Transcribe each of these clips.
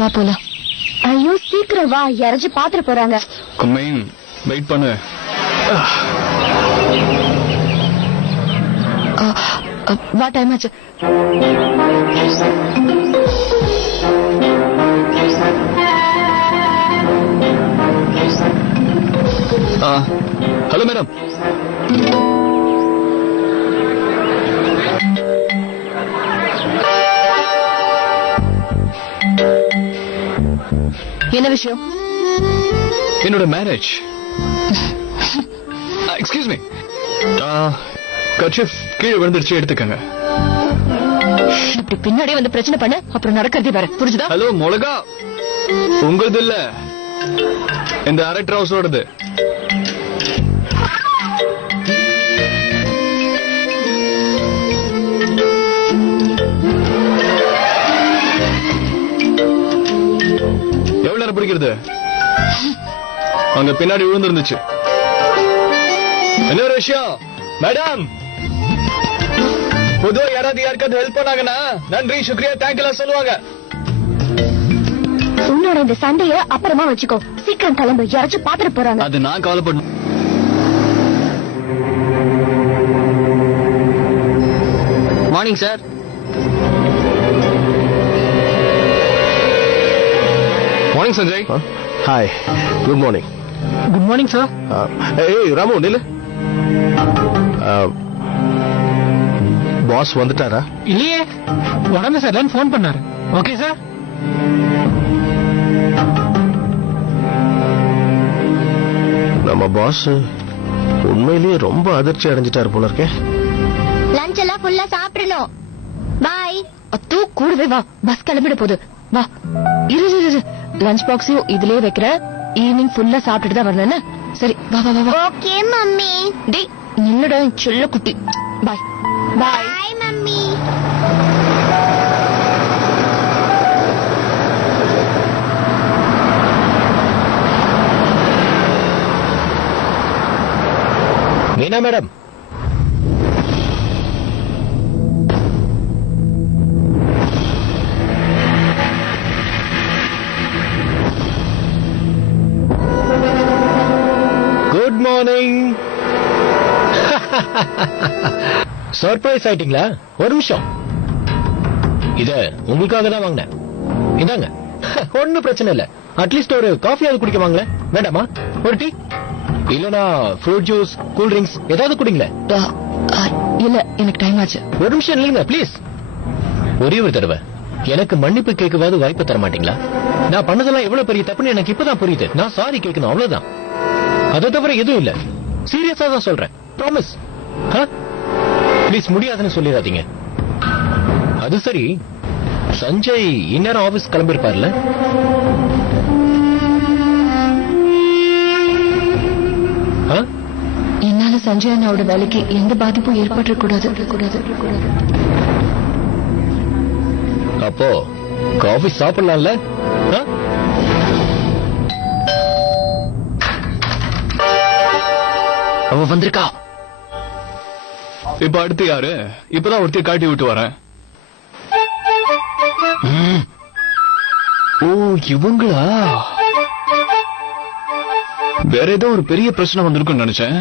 வா போலாம். ஐயோ சீக்கிரம் வா, யாராச்சும் பாத்துட்டு போறாங்க. கும்மையும் வெயிட் பண்ணு. வா, டைம் ஆச்சு. Hello madam. என்ன விஷயம்? என்னோட மேரேஜ். எக்ஸ்கியூஸ் மீ, கர்ச்சீஃப் கீழே விழுந்துருச்சு, எடுத்துக்கங்க. இப்படி பின்னாடியே வந்து பிரச்சனை பண்ண அப்புறம் நடக்கிறதே வேற, புரிஞ்சுதா? ஹலோ மொளகா, உங்களது இல்ல, இந்த அரட்டர் ஹவுஸோடது. எவ்வளவு நேரம் பிடிக்கிறது? அங்க பின்னாடி விழுந்துருந்துச்சு. இன்னொரு விஷயம் மேடம், பொதுவா யாராவது ஹெல்ப் பண்ணாங்கன்னா நன்றி சுக்ரியா தேங்க்யூலாம் சொல்லுவாங்க. உன்னோட இந்த சண்டைய அப்புறமா வச்சுக்கோ, சீக்கிரம் கிளம்பு, யாராச்சும் பாத்துட்டு போறாங்க. அது நான் கவலைப்படணும். Morning sir. Morning Sanjay. Hi, good morning. Good morning sir. ஏய் ராமு நில்லு. பாஸ் வந்துட்டாரா? இல்லையே, உடனே சார் போன் பண்ணாரு. Okay sir. நம்ம பாஸ் உண்மையிலேயே ரொம்ப அதிர்ச்சி அடைஞ்சிட்டாரு போல இருக்கே. லஞ்ச் எல்லாம் ஃபுல்லா சாப்பிடணும். பாய். அத்தோ கூடவே வா, பஸ் கிளம்பிட போகுது. வா, இரு லஞ்ச் பாக்ஸையும் இதுலயே வைக்கிற. ஈவினிங் ஃபுல்லா சாப்பிட்டுட்டு தான் வரணும். சரி வா வா வா. Okay mummy. டேய் நில்லுடா செல்ல குட்டி. Bye bye. Bye mummy. Meena madam, good morning. Surprise ஆயிட்டீங்களா? ஒரு நிமிஷம், இத உங்களுக்காக தான் வாங்கினேன். இதாங்க. ஒன்னும் பிரச்சனை இல்ல. அட்லீஸ்ட் ஒரு காஃபியாவது குடிக்க வாங்களேன். வேண்டாமா? ஒரு டீ இல்லனா ஃப்ரூட் ஜூஸ், கூல் ட்ரிங்க்ஸ் ஏதாவது குடிங்களேன். இல்ல, எனக்கு டைம் ஆச்சு. ஒரு நிமிஷம் இல்லைங்க ப்ளீஸ். ஒரே ஒரு தடவை எனக்கு மன்னிப்பு கேட்கவாது வாய்ப்பு தர மாட்டீங்களா? நான் பண்ணதெல்லாம் எவ்வளவு பெரிய தப்புன்னு எனக்கு இப்பதான் புரியுது. நான் சாரி கேட்கணும், அவ்வளவுதான். அதை தவிர எதுவும் இல்ல. சீரியஸா தான் சொல்றேன். ப்ராமிஸ். ப்ளீஸ் முடியாதுன்னு சொல்லிடாதீங்க. அது சரி, சஞ்சய் இந்நேரம் ஆபீஸ் கிளம்பிருப்பார்ல? என்னால சஞ்சய் அண்ணாவோட வேலைக்கு எந்த பாதிப்பும் ஏற்படக்கூடாது. அப்போ காஃபி சாப்பிடலாம்ல? அவ வந்திருக்கா. இப்ப அடுத்து யாரு? இப்பதான் ஒருத்தைய காட்டி விட்டு வரேன். ஓ இவங்களா? வேற ஏதோ ஒரு பெரிய பிரச்சனை வந்திருக்குன்னு நினைச்சேன்.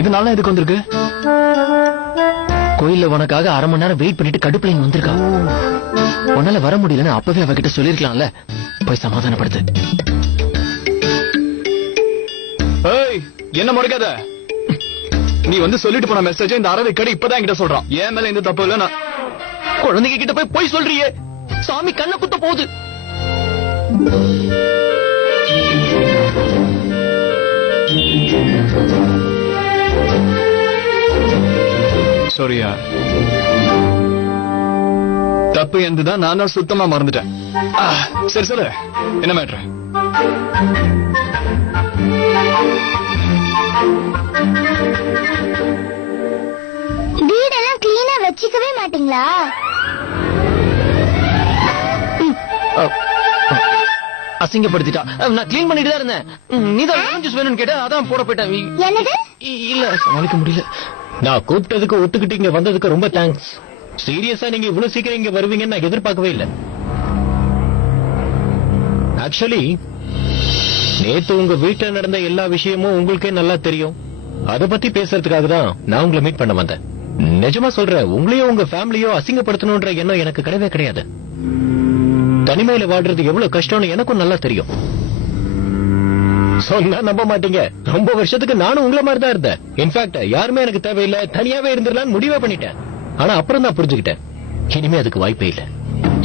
இதனால எதுக்கு வந்திருக்கு? கோயில்ல உனக்காக அரை மணி நேரம் வெயிட் பண்ணிட்டு கடுப்புல வந்திருக்கா. உன்னால வர முடியலன்னு அப்பவே அவகிட்ட சொல்லிருக்கலாம்ல. போய் சமாதானப்படுத்து. ஏய், என்ன முறைக்காத. நீ வந்து சொல்லிட்டு போன மெசேஜ் இந்த அரவை கடை இப்பதான் என்கிட்ட சொல்றான். ஏன் மேல எந்த தப்பு இல்ல. நான் குழந்தைங்க கிட்ட போய் சொல்றியே. சாமி கண்ணை குத்த போகுது. சாரியா, தப்பு எந்துதான். நான் தான் சுத்தமா மறந்துட்டேன். சரி சொல்லு, என்ன மேட்ரு? வீடெல்லாம் கிளீனா வச்சுக்கவே மாட்டீங்களா? அசிங்கப்படுத்திட்டா. நான் கிளீன் பண்ணிட்டு தான் இருந்தேன். நீதான் லெமன் ஜூஸ் வேணும்னு கேட்ட, அதான் போட போயிட்டேன். என்னது? இல்ல, சமாளிக்க முடியல. நான் கூப்பிட்டதுக்கு ஒத்துக்கிட்டு இங்க வந்ததுக்கு ரொம்ப தேங்க்ஸ். சீரியஸா நீங்க இவ்வளவு சீக்கிரம் இங்க வருவீங்கன்னு நான் எதிர்பார்க்கவே இல்லை. ஆக்சுவலி நேத்து உங்க வீட்டுல நடந்த எல்லா விஷயமும் உங்களுக்கே நல்லா தெரியும். அத பத்தி பேசுறதுக்காக தான் நான் உங்களை மீட் பண்ண வந்தேன். நிஜமா சொல்றேன், உங்களையோ உங்க ஃபேமிலியோ அசிங்கப்படுத்தணும்ன்ற எண்ணம் எனக்கு கிடையவே கிடையாது. தனிமையில வாழ்றது எவ்வளவு கஷ்டம்னு எனக்கும் நல்லா தெரியும். சொன்னா நம்ப மாட்டீங்க, ரொம்ப வருஷத்துக்கு நானும் உங்களை மாதிரி தான் இருந்தேன். இன்ஃபேக்ட் யாருமே எனக்கு தேவையில்லை, தனியாவே இருந்துடலாம்னு முடிவே பண்ணிட்டேன். ஆனா அப்புறம் தான் புரிஞ்சுக்கிட்டேன், இனிமே அதுக்கு வாய்ப்பே இல்லை.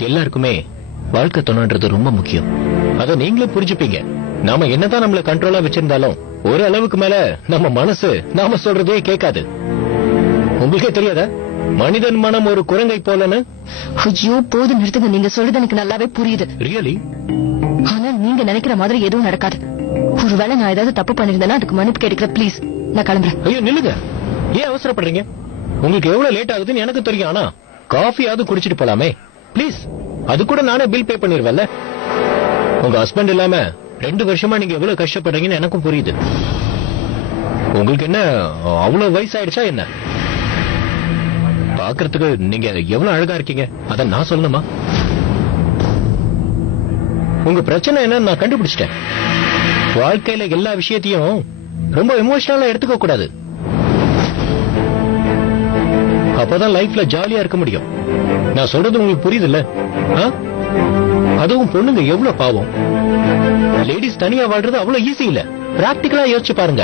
எல்லாருக்குமே வாழ்க்கை துணைன்றது ரொம்ப முக்கியம். அத நீங்களும் புரிஞ்சுப்பீங்க. நாம என்னதான் நம்மள கண்ட்ரோலா வச்சிருந்தாலும் ஒரு அளவுக்கு மேல நம்ம மனசு நாம சொல்றதே கேட்காது. உங்களுக்கே தெரியாதா மனிதன் மனம் ஒரு குரங்கை போலன்னு? ஐயோ போது நிறுத்துங்க, நீங்க சொல்றது எனக்கு நல்லாவே புரியுது. ரியலி? ஆனா நீங்க நினைக்கிற மாதிரி எதுவும் நடக்காது. ஒருவேளை நான் ஏதாவது தப்பு பண்ணிருந்தேன்னா அதுக்கு மன்னிப்பு கேட்கிறேன் ப்ளீஸ். நான் கிளம்புறேன். ஐயோ நில்லுங்க, ஏன் அவசரப்படுறீங்க? உங்களுக்கு எவ்வளவு லேட் ஆகுதுன்னு எனக்கு தெரியும். ஆனா காஃபியாவது குடிச்சிட்டு போலாமே ப்ளீஸ். அது கூட நானே பில் பே பண்ணிருவேன்ல. உங்க ஹஸ்பண்ட் இல்லாம 2 வருஷமா நீங்க எவ்வளவு கஷ்டப்படுறீங்கன்னு எனக்கும் புரியுது. உங்களுக்கு என்ன அவ்வளவு வயசாயிடுச்சா என்ன? பாக்குறதுக்கு நீங்க எவ்வளவு அழகா இருக்கீங்க, அத நான் சொல்லணுமா? உங்க பிரச்சனை என்னன்னு நான் கண்டுபிடிச்சிட்டேன். வாழ்க்கையில எல்லா விஷயத்தையும் ரொம்ப எமோஷனலா எடுத்துக்க கூடாது. அப்பதான் லைஃப்ல ஜாலியா இருக்க முடியும். நான் சொல்றது உங்களுக்கு புரியுது இல்ல? அதுவும் பொண்ணுங்க எவ்வளவு பாவம். லேடிஸ் தனியா வாழ்றது அவ்வளவு ஈஸி இல்ல. பிராக்டிகலா யோசிச்சு பாருங்க.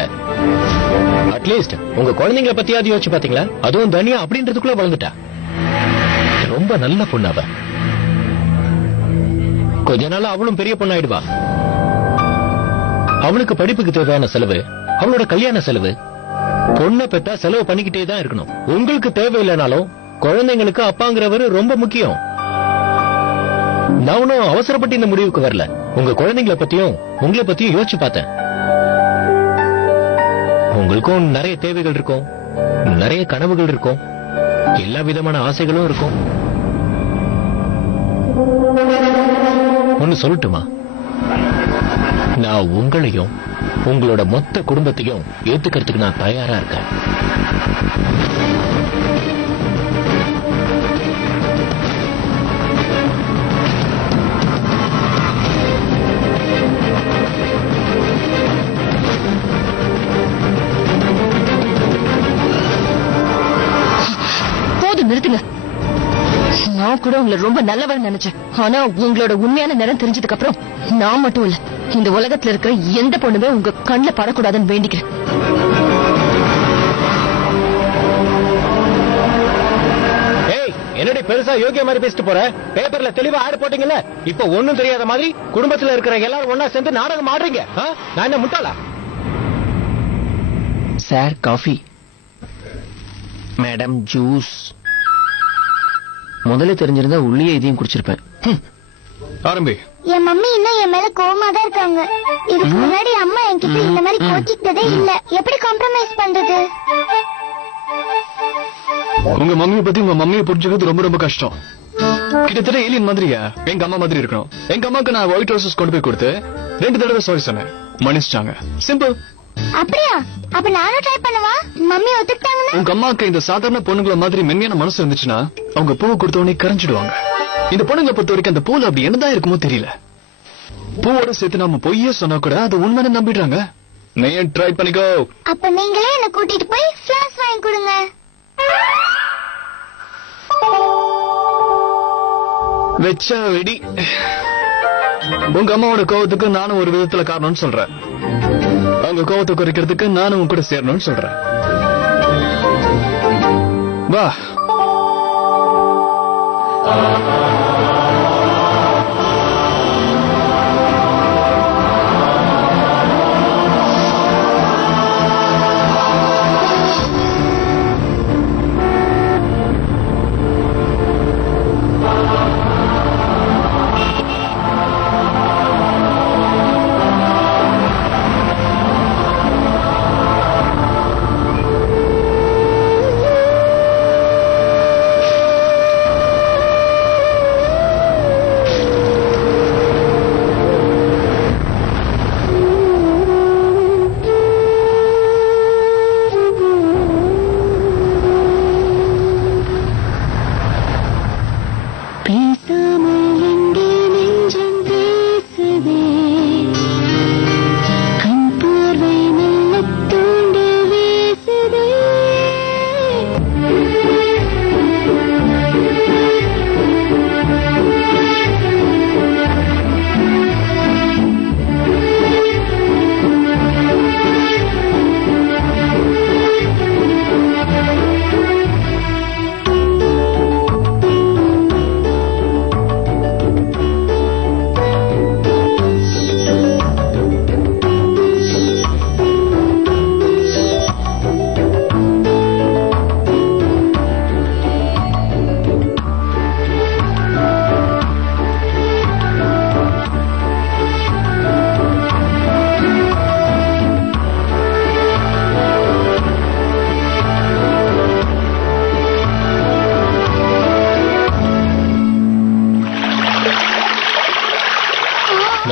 அட்லீஸ்ட் உங்க குழந்தைங்களை பத்தியாவது யோசிச்சு பாத்தீங்களா? அதுவும் தனியா அப்படின்றதுக்குள்ள வளர்ந்துட்டா. ரொம்ப நல்ல பொண்ணு அவ. கொஞ்ச நாள் அவளும் பெரிய பொண்ணாயிடுவா. அவளுக்கு படிப்புக்கு தேவையான செலவு, அவளோட கல்யாண செலவு, பொண்ணை பெத்தா செலவு பண்ணிக்கிட்டே தான் இருக்கணும். உங்களுக்கு தேவையில்லைனாலும் குழந்தைங்களுக்கு அப்பாங்கிறவரு ரொம்ப முக்கியம். நான் ஒன்னும் அவசரப்பட்டு இந்த முடிவுக்கு வரல. உங்க குழந்தைங்களை பத்தியும் உங்களை பத்தியும் யோசிச்சு பார்த்தேன். உங்களுக்கும் நிறைய தேவைகள் இருக்கும், நிறைய கனவுகள் இருக்கும், எல்லா விதமான ஆசைகளும் இருக்கும். ஒன்னு சொல்லட்டுமா? நான் உங்களையும் உங்களோட மொத்த குடும்பத்தையும் ஏத்துக்கிறதுக்கு நான் தயாரா இருக்கேன். போதும் நிறுத்துங்க. நான் கூட உங்களை ரொம்ப நல்லவன் நினைச்சேன். ஆனா உங்களோட உண்மையான நிறம் தெரிஞ்சதுக்கு அப்புறம் நான் மட்டும் இல்ல, இந்த உலகத்துல இருக்கிற எந்த பொண்ணுமே உங்க கண்ணுல படக்கூடாதுன்னு வேண்டிக்கிறேன். என்னடி பெருசா யோகிய மாதிரி பேசிட்டு போற? பேப்பர்ல தெளிவா ஆடு போட்டீங்கல்ல, இப்ப ஒண்ணும் தெரியாத மாதிரி குடும்பத்துல இருக்கிற எல்லாரும் ஒன்னா சேர்ந்து நாடகம் ஆடுறீங்க. நான் என்ன முட்டாளா? Sir coffee, madam juice. முதல்ல தெரிஞ்சிருந்தா உள்ளே இதையும் குடிச்சிருப்பேன். ஆரம்பி. என் மம்மி இன்னும் என் மேல கோவமா தான் இருக்காங்க. இதுக்கு முன்னாடி அம்மா என்கிட்ட இந்த மாதிரி கோச்சிக்கிட்டதே இல்ல. எப்படி காம்ப்ரமைஸ் பண்றது? உங்க மம்மியை பத்தி உங்க மம்மியை புரிஞ்சுக்கிறது ரொம்ப ரொம்ப கஷ்டம். கிட்டத்தட்ட ஏலியன் மாதிரியா? எங்க அம்மா மாதிரி இருக்கணும். எங்க அம்மாக்கு நான் ஒயிட் ரோசஸ் கொண்டு போய் கொடுத்து 2 தடவை சாரி சொன்னேன், மன்னிச்சிட்டாங்க. சிம்பிள். அப்படியா? அப்ப நானும் ட்ரை பண்ணவா? மம்மி ஒத்துக்கிட்டாங்கன்னா? உங்க அம்மாக்கு இந்த சாதாரண பொண்ணுங்கள மாதிரி மென்மையான மனசு இருந்துச்சுன்னா அவங்க பூவை கொடுத்தவனே கரைஞ்சிடுவாங்க. இந்த பொண்ணுங்களை பொறுத்த வரைக்கும் அந்த பூல அப்படி என்னதான் இருக்குமோ தெரியல. பூவோட சேர்த்து நாம பொய்யே சொன்னா கூட அது உண்மைன்னு நம்பிடுறாங்க. நீ ட்ரை பண்ணிக்கோ. அப்ப நீங்களே என்ன கூட்டிட்டு போய் ஃபிளாஸ் வாங்கி கொடுங்க. வெச்சா வெடி. உங்க அம்மாவோட கோவத்துக்கு நானும் ஒரு விதத்துல காரணம்னு சொல்றேன். அவங்க கோவத்தை குறைக்கிறதுக்கு நானும் உங்க கூட சேரணும்னு சொல்றேன். வா.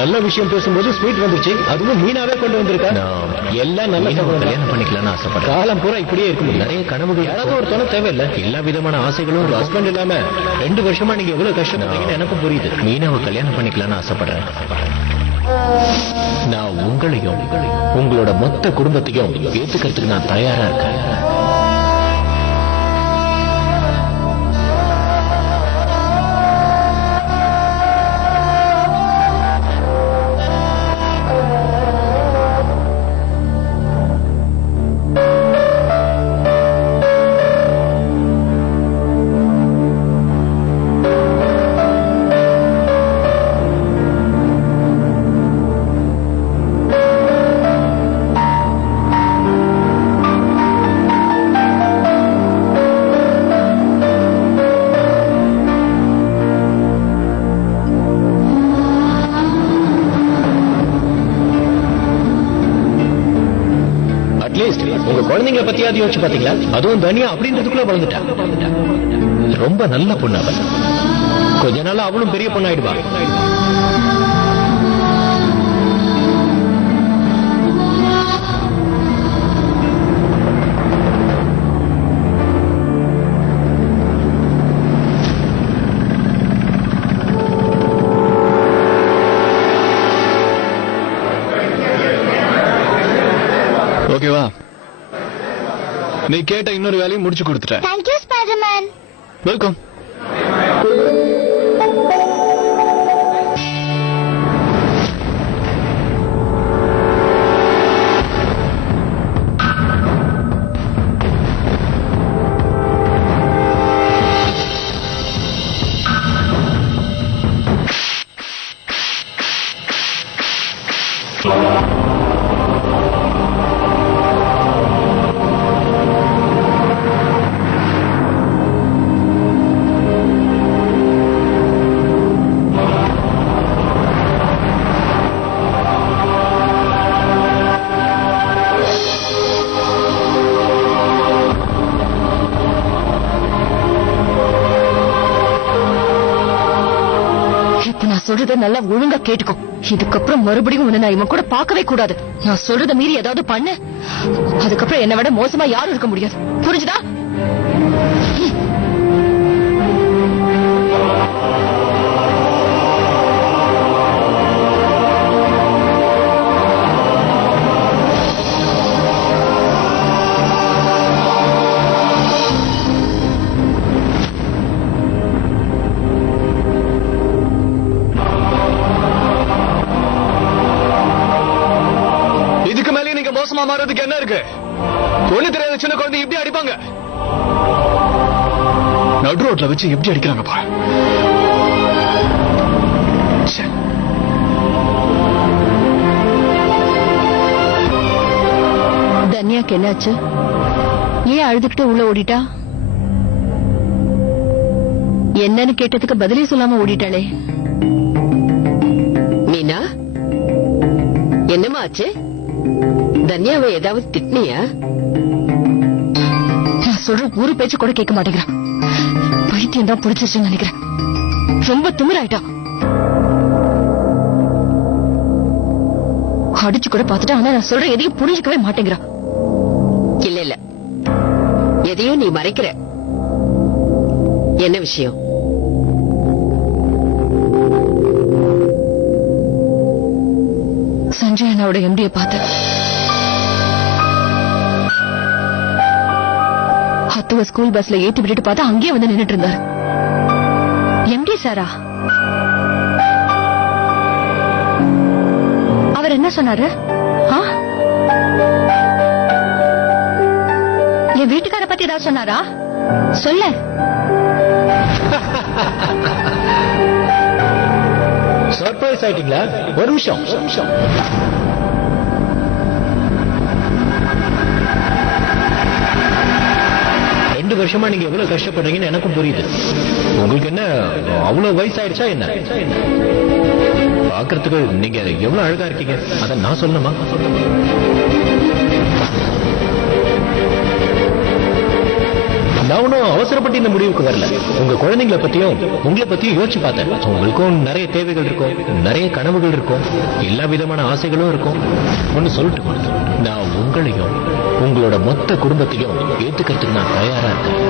நல்ல விஷயம் பேசும்போது ஸ்வீட் வந்துருச்சு, அதுவும் மீனாவே கொண்டு வந்திருக்கா. எல்லாம் நல்ல கல்யாணம் பண்ணிக்கலாம்னு ஆசைப்படுறேன். காலம் பூரா இப்படியே இருக்கும். நிறைய கனவுகள், யாராவது ஒரு துணை தேவையில்லை. எல்லா விதமான ஆசைகளும் ஒரு ஹஸ்பண்ட் இல்லாம 2 வருஷமா நீங்க எவ்வளவு கஷ்டப்படுறீங்கன்னு எனக்கும் புரியுது. மீனாவை கல்யாணம் பண்ணிக்கலாம்னு ஆசைப்படுறேன். நான் உங்களையும் உங்களோட மொத்த குடும்பத்தையும் ஏத்துக்கிறதுக்கு நான் தயாரா இருக்கேன். உங்க குழந்தைங்களை பத்தியாவது யோசிச்சு பாத்தீங்களா? அதுவும் தனியா அப்படின்றதுக்குள்ள வளர்ந்துட்டா. ரொம்ப நல்ல பொண்ணு அவள். கொஞ்ச நாள் அவளும் பெரிய பொண்ணாயிடுவா. ஓகேவா? நீ கேட்ட இன்னொரு வேலையும் முடிச்சு கொடுத்துட்டேன். Thank you, Spider-Man. வெல்கம். சொல்றத நல்லா ஒழுங்கா கேட்டுக்கோ. இதுக்கப்புறம் மறுபடியும் உன்னை நான் இவன் கூட பார்க்கவே கூடாது. நான் சொல்றத மீறி ஏதாவது பண்ணு, அதுக்கப்புறம் என்னை விட மோசமா யாரும் இருக்க முடியாது. புரிஞ்சுதா? மோசமா மாறதுக்கு என்ன இருக்கு? ஒண்ணு தெரியாத சின்ன குழந்தை எப்படி அடிப்பாங்க? நடு ரோட்ல வச்சு எப்படி அடிக்கிறாங்க பா. தன்யாக்கு என்னாச்சு? ஏன் அழுதுகிட்டு உள்ள ஓடிட்டா? என்னன்னு கேட்டதுக்கு பதிலே சொல்லாம ஓடிட்டாளே. மீனா, என்னமா ஆச்சு? தன்யாவை ஏதாவது திட்டினியா? நான் சொல்ற ஒரு பேச்சு கூட கேட்க மாட்டேங்கிறான். பைத்தியம் தான் பிடிச்சிருச்சுன்னு நினைக்கிறேன். ரொம்ப திமிராயிட்டா. அடிச்சு கூட பாத்துட்டா, ஆனா நான் சொல்ற எதையும் புரிஞ்சுக்கவே மாட்டேங்கிறா. இல்ல இல்ல, எதையும் நீ மறைக்கிற. என்ன விஷயம்? சஞ்சய் அண்ணாவோட எம்டியை பார்த்தேன். ஹத்துவ ஸ்கூல் பஸ்ல ஏத்தி விட்டுட்டு பார்த்தா அங்கேயே வந்து நின்னுட்டு இருந்தாரு. எம்டி சாரா? அவர் என்ன சொன்னாரு? என் வீட்டுக்கார பத்தி ஏதாவது சொன்னாரா? சொல்ல. சர்ப்ரைஸ் ஆயிட்டீங்களா? ஒரு நிமிஷம். 2 வருஷமா நீங்க எவ்வளவு கஷ்டப்படுறீங்கன்னு எனக்கும் புரியுது. உங்களுக்கு என்ன அவ்வளவு வயசாயிடுச்சா என்ன? பாக்குறதுக்கு நீங்க எவ்வளவு அழகா இருக்கீங்க. அத நான் சொல்லணுமா? நான் ஒன்னும் அவசரப்பட்டு இந்த முடிவுக்கு வரல. உங்க குழந்தைங்களை பத்தியும் உங்களை பத்தியும் யோசிச்சு பார்த்தேன். உங்களுக்கும் நிறைய தேவைகள் இருக்கும், நிறைய கனவுகள் இருக்கும், எல்லா விதமான ஆசைகளும் இருக்கும். ஒன்னு சொல்லட்டுமா, நான் உங்களையும் உங்களோட மொத்த குடும்பத்தையும் ஏத்துக்கிறதுக்கு நான் தயாரா இருக்கேன்.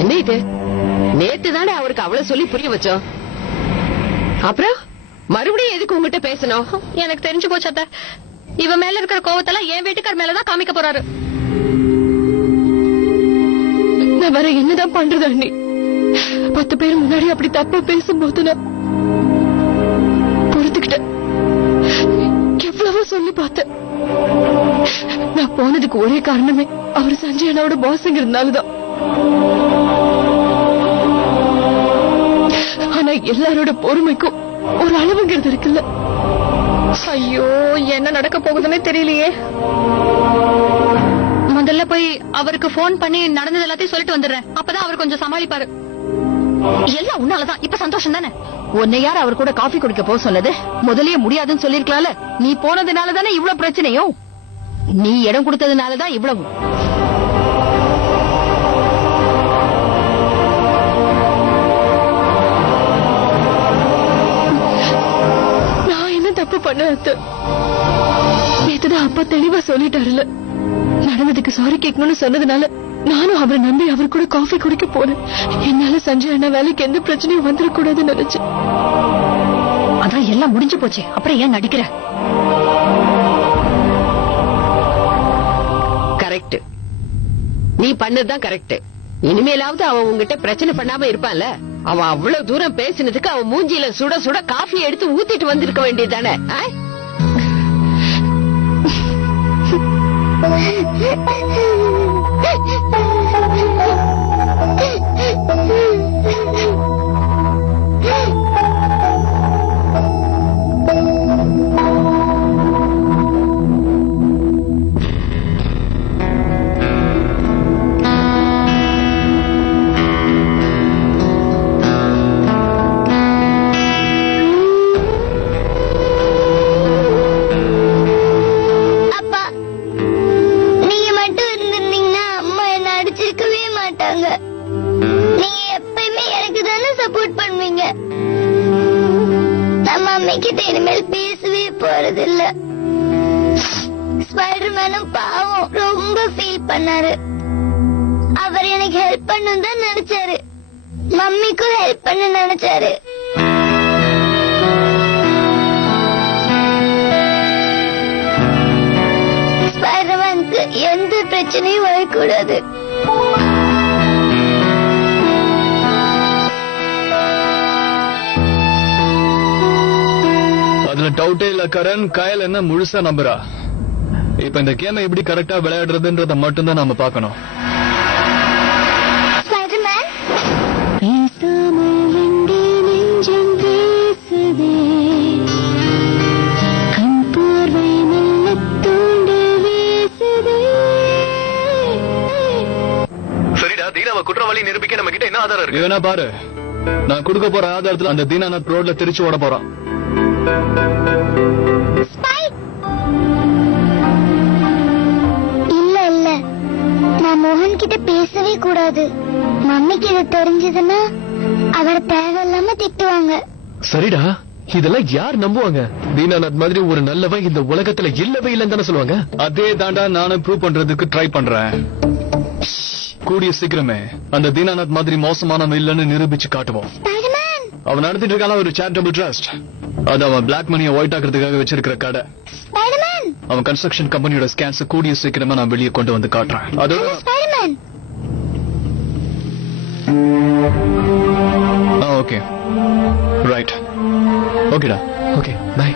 என்ன இது? நேத்து தானே அவருக்கு அவ்வளவு சொல்லி புரிய வச்சோம். அப்புறம் மறுபடியும் எதுக்கு உங்ககிட்ட பேசணும்? எனக்கு தெரிஞ்சு போச்சு அத்தை. இவ மேல இருக்கிற கோவத்தெல்லாம் என் வீட்டுக்கார் மேலதான் காமிக்க போறாரு. நான் வேற என்னதான் பண்றது அண்ணி? 10 பேர் முன்னாடி அப்படி தப்பா பேசும்போது நான் பொறுத்துக்கிட்டேன். எவ்வளவோ சொல்லி பார்த்தேன். நான் போனதுக்கு ஒரே காரணமே அவர் சஞ்சய் அண்ணாவோட பாஸ்ங்கிறதுனாலதான். ஆனா எல்லாரோட பொறுமைக்கும் ஒரு அளவுங்கிறது இருக்குல்ல. ஐயோ, என்ன நடக்க போகுதுன்னே தெரியலையே. முதல்ல போய் அவருக்கு போன் பண்ணி நடந்தது எல்லாத்தையும் சொல்லிட்டு வந்துடுறேன். அப்பதான் அவர் கொஞ்சம் சமாளிப்பாரு. எல்லாம் உன்னாலதான். இப்ப சந்தோஷம் தானே? உன்னை யார் அவர் கூட காஃபி குடிக்க போக சொன்னது? முதல்லயே முடியாதுன்னு சொல்லிருக்கலாம்ல. நீ போனதுனால தானே இவ்வளவு பிரச்சனையும். நீ இடம் கொடுத்ததுனாலதான் இவ்வளவு. தப்பு பண்ண நேத்துதான் அப்பா தெளிவா சொல்லிட்டாருல. நடந்ததுக்கு சாரி கேட்கணும்னு சொன்னதுனால நானும் அவரை நம்பி அவர் கூட காஃபி குடிக்க போனேன். என்னால சஞ்சய் அண்ணா வேலைக்கு எந்த பிரச்சனையும் வந்துடக்கூடாதுன்னு நினைச்சேன். அதான் எல்லாம் முடிஞ்சு போச்சு. அப்புறம் ஏன் நடிக்கிற? கரெக்ட், நீ பண்ணதுதான் கரெக்ட். இனிமேலாவது அவன் உங்ககிட்ட பிரச்சனை பண்ணாம இருப்பான்ல. அவன் அவ்வளவு தூரம் பேசினதுக்கு அவன் மூஞ்சியில சுட சுட காஃபி எடுத்து ஊத்திட்டு வந்திருக்க வேண்டியதானே? நீங்க எப்பயுமே எனக்கு தானே சப்போர்ட் பண்ணுவீங்க. நம்ம அம்மா கிட்ட இனிமேல் பேசவே போறது இல்ல. ஸ்பைடர்மேனும் பாவம் ரொம்ப ஃபீல் பண்ணாரு. அவர் எனக்கு ஹெல்ப் பண்ணணும் தான் நினைச்சாரு. மம்மிக்கும் ஹெல்ப் பண்ண நினைச்சாரு. ஸ்பைடர்மேனுக்கு எந்த பிரச்சனையும் வரக்கூடாது. அதுல டவுட்டே இல்ல கரண். கயல் என்ன முழுசா நம்புறா. இப்ப இந்த கேமை எப்படி கரெக்டா விளையாடுறதுன்றத மட்டும்தான் நாம பாக்கணும். சரிடா, தீனாவை குற்றவாளி நிரூபிக்க நம்ம கிட்ட என்ன ஆதாரம் இருக்கு? வேணா பாரு. நான் கொடுக்க போற ஆதாரத்துல அந்த தீனாநாத் ரோட்ல திருச்சி ஓட போறான். இல்ல இல்ல, நான் மோகன் கிட்ட பேசவே கூடாது. மம்மிக்கு இது தெரிஞ்சதுன்னா அவரை தேவையில்லாம திட்டுவாங்க. சரிடா, இதெல்லாம் யார் நம்புவாங்க? தீனாநாத் மாதிரி ஒரு நல்லவன் இந்த உலகத்துல இல்லவே இல்லன்னு தானே சொல்லுவாங்க. அதே தாண்டா நானும் ப்ரூவ் பண்றதுக்கு ட்ரை பண்றேன். கூடிய சீக்கிரமே அந்த தீனாநாத் மாதிரி மோசமானவன் இல்லன்னு நிரூபிச்சு காட்டுவோம். அவன் நடத்திட்டு இருக்கான ஒரு சேரிட்டபிள் ட்ரஸ்ட். அது அவன் பிளாக் மணியை ஒயிட் ஆக்குறதுக்காக வச்சிருக்கிற கடை. அவன் கன்ஸ்ட்ரக்ஷன் கம்பெனியோட ஸ்கேன்ஸ் கூடிய சீக்கிரமா நான் வெளியே கொண்டு வந்து காட்டுறேன். அதோட ஓகே ரைட். ஓகேடா. Okay bye.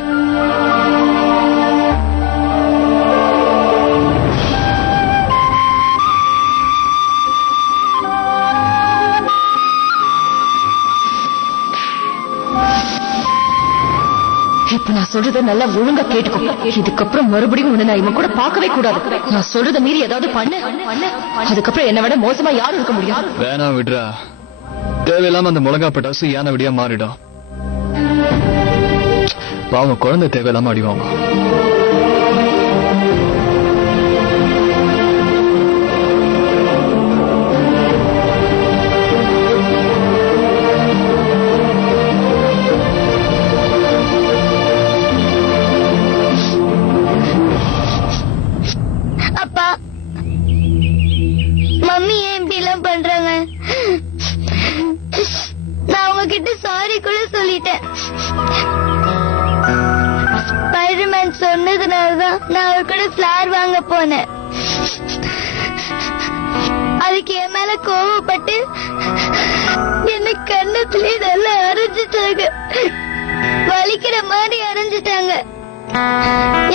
இப்ப நான் சொல்றத நல்லா ஒழுங்கா கேட்டுக்கோ. இதுக்கப்புறம் மறுபடியும் உன்னை நான் இவன் கூட பார்க்கவே கூடாது. நான் சொல்றத மீறி ஏதாவது பண்ண அதுக்கப்புறம் என்ன விட மோசமா யாரும் இருக்க முடியும். வேணாம் விடுறா. தேவையில்லாம அந்த மிளகா பட்டாசு யானை விடியா மாறிடும். பாவம் குழந்தை தேவையில்லாம அடிவாங்க. அப்பா, மம்மி ஏன் இப்படி எல்லாம் பண்றாங்க? நான் உங்ககிட்ட சாரி கூட சொல்லிட்டேன். ஸ்பைடர்மேன் சொன்னதுனாலதான் நான் அவர் கூட ஃபிளார் வாங்க போனேன். அதுக்கு என் மேல கோவப்பட்டு என்ன கண்ணத்திலே நல்லா அரைஞ்சிட்டாங்க. வலிக்கிற மாதிரி அரைஞ்சிட்டாங்க.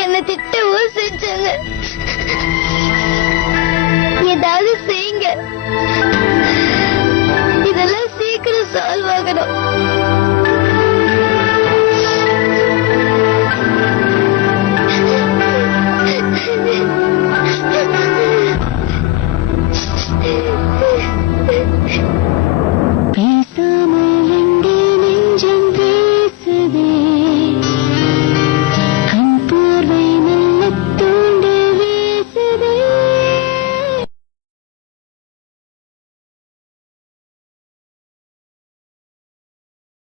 என்ன திட்டவும் செஞ்சாங்க. ஏதாவது செய்யுங்க. இதெல்லாம் சீக்கிரம் சால்வ் ஆகணும்.